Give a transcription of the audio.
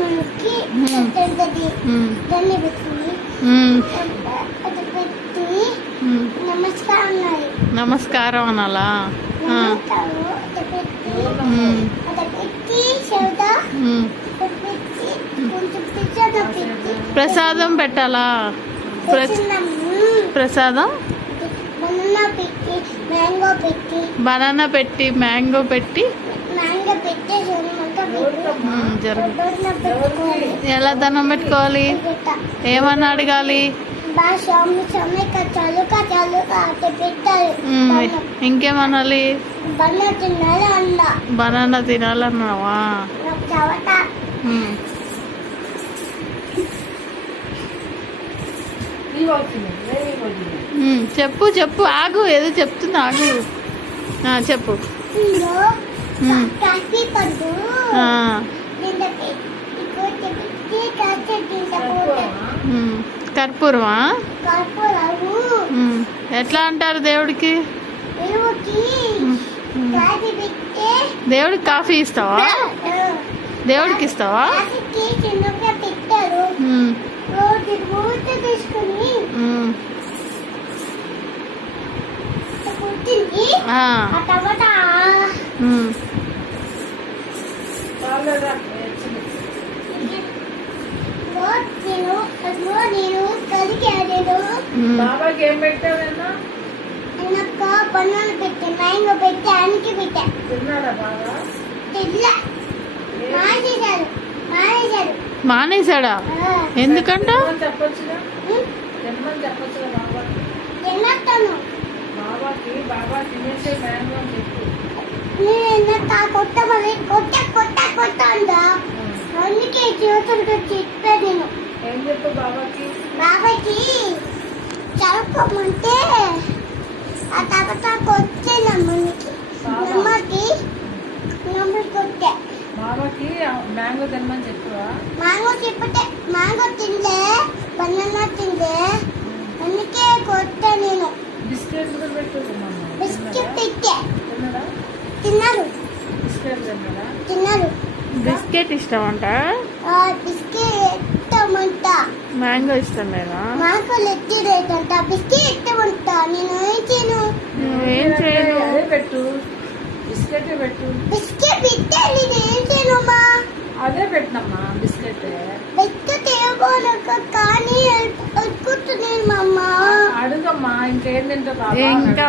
మనకి దాన్ని పెట్టి నమస్కారం అనాలా? ప్రసాదం పెట్టాలా? ప్రసాదం బనానా పెట్టి మ్యాంగో పెట్టి ఎలా దండం పెట్టుకోవాలి? ఏమన్నా అడగాలి? ఇంకేమనాలి? బనానా తినాలన్నావా? చెప్పు చెప్పు, ఆగు, ఏదో చెప్తున్నా, ఆగు. చెప్పు. కర్పూరమా? ఎట్లా అంటారు దేవుడికి? దేవుడికి కాఫీ ఇస్తావా? దేవుడికి ఇస్తావా? బాబాకి ఏం పెట్టావన్నా? బనానా పెట్టా, మ్యాంగో పెట్టా, అనికి పెట్టా. తిన్నాడా బాబా? మానేశాడా? ఎందుకంట? చెప్పొచ్చుగా, చెప్పొచ్చుగా బాబా. బాబాకి బాబా తినేసే మ్యాంగో అని చెప్పు. అందుకే చేతులతో చెప్పా నేను. ఏం చెప్పు బాబాకి? బాబాకి చదువుకోమంటే ఆ తర్వాత వచ్చేనమ్మకి కొట్టే. బాబాకి మ్యాంగో తినమని చెప్పువా? మ్యాంగో చెప్పటే మ్యాంగో తిందే, బనానా తిందే, అందుకే కొట్టే నేను. బిస్కెట్ కూడా పెట్టు. బిస్కెట్ పెట్టే. తిన్నాడా? తిన్నారు. బిస్కెట్ తిన్నాడా? తిన్నారు. బిస్కెట్ ఇష్టం అంట. బిస్కెట్ ఇష్టమంట. మ్యాంగో ఇష్టం లేదా? మ్యాంగో ఎత్తిరేదంట, బిస్కెట్ ఇష్టమంట. నేను ఏం చేయను? ఏం చేయను? అదే పెట్టు, బిస్కెట్ పెట్టు. బిస్కెట్ పెట్టే, నేను ఏం చేయనమ్మా? అదే పెట్టినమ్మా బిస్కెట్. బిస్కెట్ ఏమోనక్క, కానీ అనుకుంటున్నాను అమ్మా. అడుగమ్మా, ఇంకేం తింటా? ఇంకా